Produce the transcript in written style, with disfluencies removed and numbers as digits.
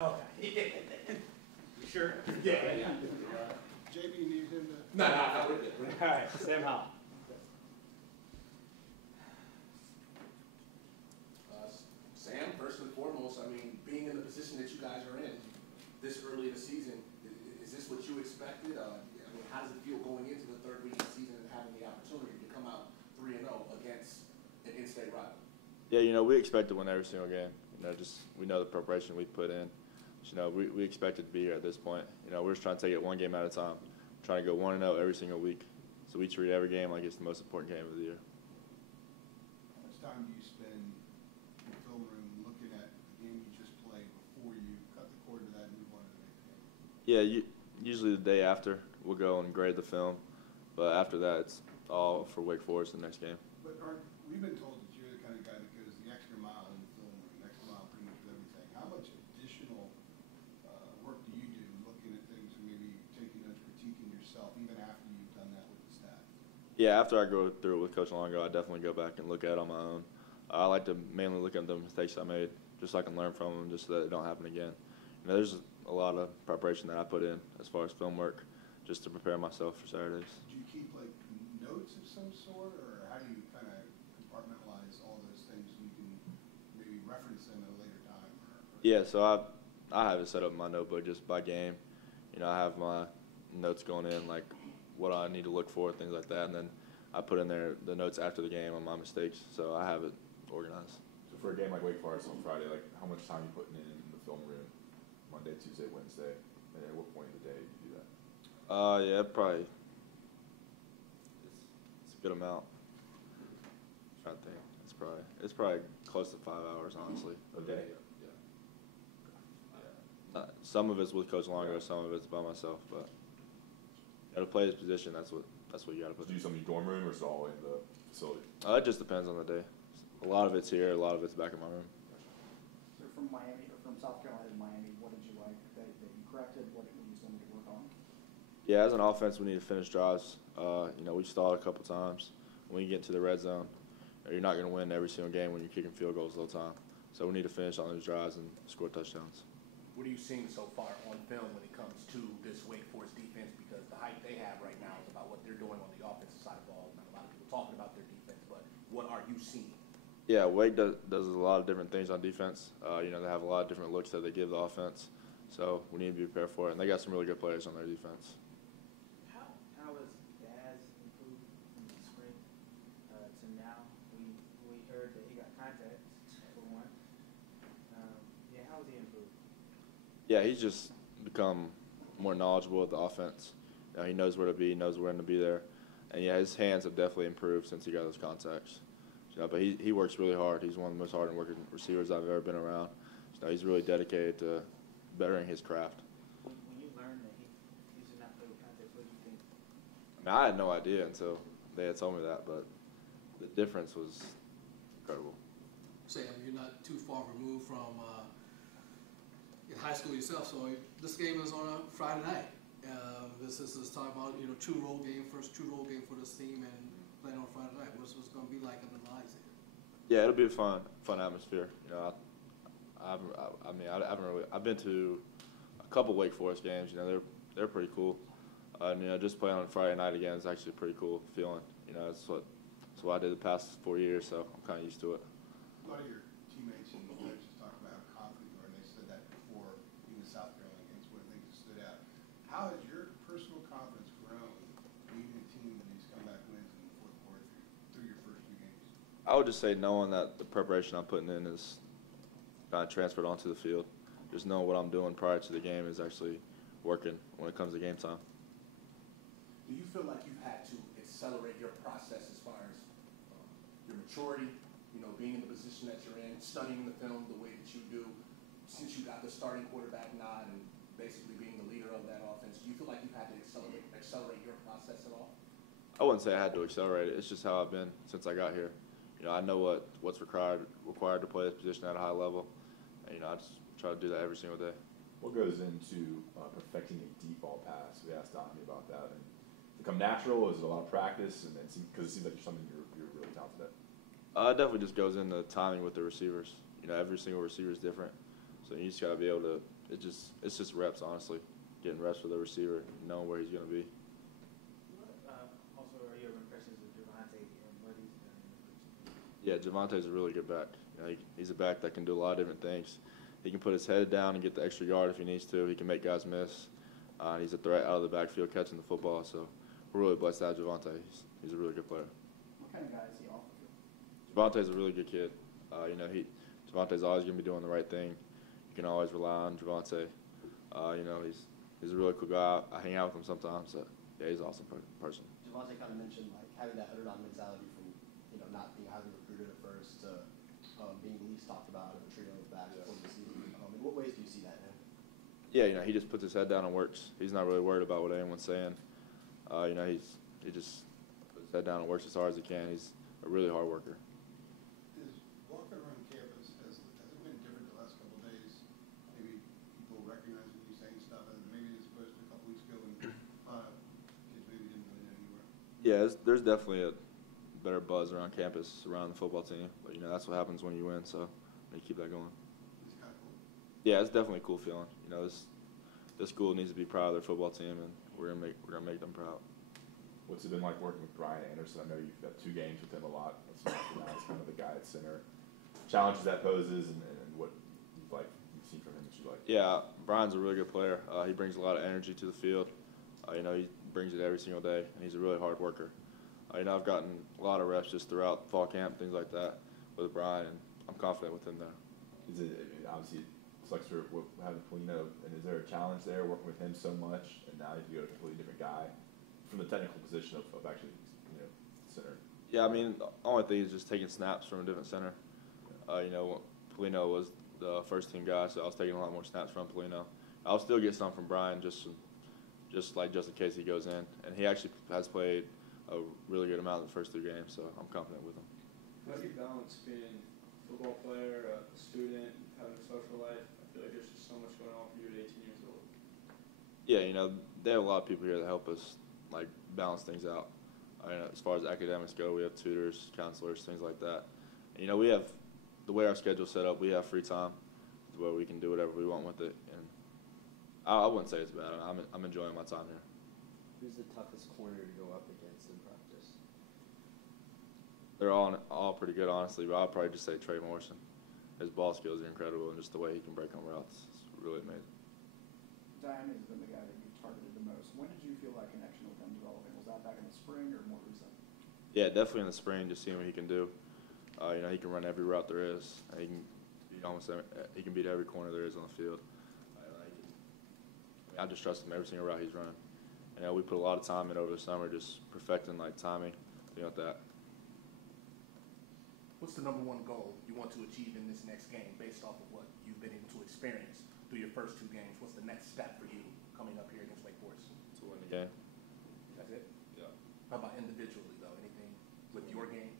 Okay. You sure? Yeah. JB, you need him to... No, we're good. All right, Sam Howell. Sam, first and foremost, I mean, being in the position that you guys are in this early in the season, is this what you expected? I mean, how does it feel going into the third week of the season and having the opportunity to come out 3-0 against an in-state rival? Yeah, we expect to win every single game. We know the preparation we put in. We expected to be here at this point. We're just trying to take it one game at a time, trying to go 1-0 every single week. So we treat every game like it's the most important game of the year. How much time do you spend in the film room looking at the game you just played before you cut the cord to that and move on to the next game? Yeah, usually the day after we'll go and grade the film, but after that it's all for Wake Forest the next game. But we've been told that you're the kind of guy that goes the extra mile in the film room, the extra mile pretty much with everything. How much additional work do you do looking at things and maybe taking notes, critiquing yourself, even after you've done that with the staff? Yeah, after I go through it with Coach Longo, I definitely go back and look at it on my own. I like to mainly look at the mistakes I made, just so I can learn from them, just so that it don't happen again. There's a lot of preparation that I put in as far as film work, just to prepare myself for Saturdays. Do you keep like notes of some sort, or how do you kind of compartmentalize all those things so you can maybe reference them at a later time? Yeah, so I have it set up in my notebook just by game. I have my notes going in, like what I need to look for, things like that, and then I put in there the notes after the game on my mistakes, so I have it organized. So for a game like Wake Forest on Friday, like how much time are you putting in the film room Monday, Tuesday, Wednesday, and at what point of the day do you do that? Yeah, probably it's a good amount. I'm trying to think. It's probably close to 5 hours, honestly. A day? Yeah. Some of it's with Coach Longo, some of it's by myself, but to play his position, that's what you got to put. Do you do something in your dorm room, or is it all in the facility? It just depends on the day. A lot of it's here, a lot of it's back in my room. So from Miami, or from South Carolina to Miami, what did you like that you corrected? What you still need to work on? Yeah, as an offense, we need to finish drives. We stalled a couple times. When you get into the red zone, you're not going to win every single game when you're kicking field goals the whole time. So we need to finish on those drives and score touchdowns. What are you seeing so far on film when it comes to this Wake Forest defense? Because the hype they have right now is about what they're doing on the offensive side of the ball. Not a lot of people talking about their defense, but what are you seeing? Yeah, Wake does a lot of different things on defense. They have a lot of different looks that they give the offense. So we need to be prepared for it. And they got some really good players on their defense. How has Daz improved from the spring to now? We heard that he got contact for one. How has he improved? Yeah, he's just become more knowledgeable of the offense. He knows where to be, knows when to be there. And, yeah, his hands have definitely improved since he got those contacts. But he works really hard. He's one of the most hard-working receivers I've ever been around. He's really dedicated to bettering his craft. When you learned that he should not play with contact, what do you think? I had no idea until they had told me that, but the difference was incredible. Sam, you're not too far removed from in high school yourself, so this game is on a Friday night. This is talking about true road game, first true road game for this team, and playing on Friday night. What's it going to be like in the lines here? Yeah, it'll be a fun atmosphere. I've been to a couple Wake Forest games. They're pretty cool. And just playing on Friday night again is actually a pretty cool feeling. That's what I did the past 4 years, so I'm kind of used to it. A lot of your teammates and coaches talk about how confident you are, and they said that before in the South Carolina games, one of the things that stood out. How has your personal confidence grown leading a team that these comeback wins in the fourth quarter through your first few games? I would just say knowing that the preparation I'm putting in is kind of transferred onto the field. Just knowing what I'm doing prior to the game is actually working when it comes to game time. Do you feel like you've had to accelerate your process as far as your maturity, being in the position that you're in, studying the film the way that you do, since you got the starting quarterback nod and basically being the leader of that offense? Do you feel like you've had to accelerate your process at all? I wouldn't say I had to accelerate it. It's just how I've been since I got here. I know what's required to play this position at a high level, and I just try to do that every single day. What goes into perfecting a deep ball pass? We asked Donnie about that. And to come natural, is it a lot of practice? And then because it seems like you're something you're really talented at. It definitely just goes into timing with the receivers. Every single receiver is different, so you just got to be able to it's just reps, honestly, getting reps with the receiver, knowing where he's going to be. What also are your impressions of Javonte and what he's done in the first game? Yeah, Javonte's a really good back. You know, he's a back that can do a lot of different things. He can put his head down and get the extra yard if he needs to. He can make guys miss. He's a threat out of the backfield catching the football. So we're really blessed to have Javonte. He's a really good player. What kind of guy is he off of you? Javonte's a really good kid. You know, Javonte's always going to be doing the right thing. You can always rely on Javonte. You know, he's a really cool guy. I hang out with him sometimes. So, yeah, he's an awesome person. Javonte kind of mentioned like having that underdog mentality from not being highly recruited at first to being least talked about in the trio of backs before the season. In what ways do you see that in him? Yeah, you know, he just puts his head down and works. He's not really worried about what anyone's saying. You know, he just puts his head down and works as hard as he can. He's a really hard worker. Is walking around campus, has it been different the last couple of days? Maybe people recognizing you saying stuff, and maybe as opposed to a couple weeks ago when kids maybe didn't really know you were? Yeah, there's definitely a better buzz around campus, around the football team. But, you know, that's what happens when you win, so we keep that going. It's kind of cool. Yeah, it's definitely a cool feeling. You know, this school needs to be proud of their football team, and we're gonna make them proud. What's it been like working with Brian Anderson? I know you've got 2 games with him a lot. Now it's kind of the guy at center. Challenges that poses and what you've seen from him that you like. Yeah, Brian's a really good player. He brings a lot of energy to the field. You know, he brings it every single day, and he's a really hard worker. You know, I've gotten a lot of reps just throughout fall camp, things like that, with Brian, and I'm confident with him there. Is it obviously it's like sort of having Polino, and is there a challenge there working with him so much, and now you have to go to a completely different guy from the technical position of actually center? Yeah, I mean, the only thing is just taking snaps from a different center. You know, Polino was the first team guy, so I was taking a lot more snaps from Polino. I'll still get some from Brian just in case he goes in, and he actually has played a really good amount of the first 2 games, so I'm confident with him. How do you balance being a football player, a student, having a social life? I feel like there's just so much going on for you at 18 years old. Yeah, you know, they have a lot of people here that help us, like, balance things out. As far as academics go, we have tutors, counselors, things like that. And, you know, we have, the way our schedule's set up, we have free time where we can do whatever we want with it. And I wouldn't say it's bad. I'm enjoying my time here. Who's the toughest corner to go up against in practice? They're all pretty good, honestly, but I'll probably just say Trey Morrison. His ball skills are incredible, and just the way he can break on routes is really amazing. Diamond has been the guy that you've targeted the most. When did you feel that connection with him developing? Was that back in the spring or more recent? Yeah, definitely in the spring, just seeing what he can do. You know, he can run every route there is. He can beat every corner there is on the field. I just trust him every single route he's running. You know, we put a lot of time in over the summer just perfecting, like, timing, things like that. What's the #1 goal you want to achieve in this next game based off of what you've been able to experience through your first 2 games? What's the next step for you coming up here against Wake Forest? To win the game. That's it? Yeah. How about individually, though? Anything with your game?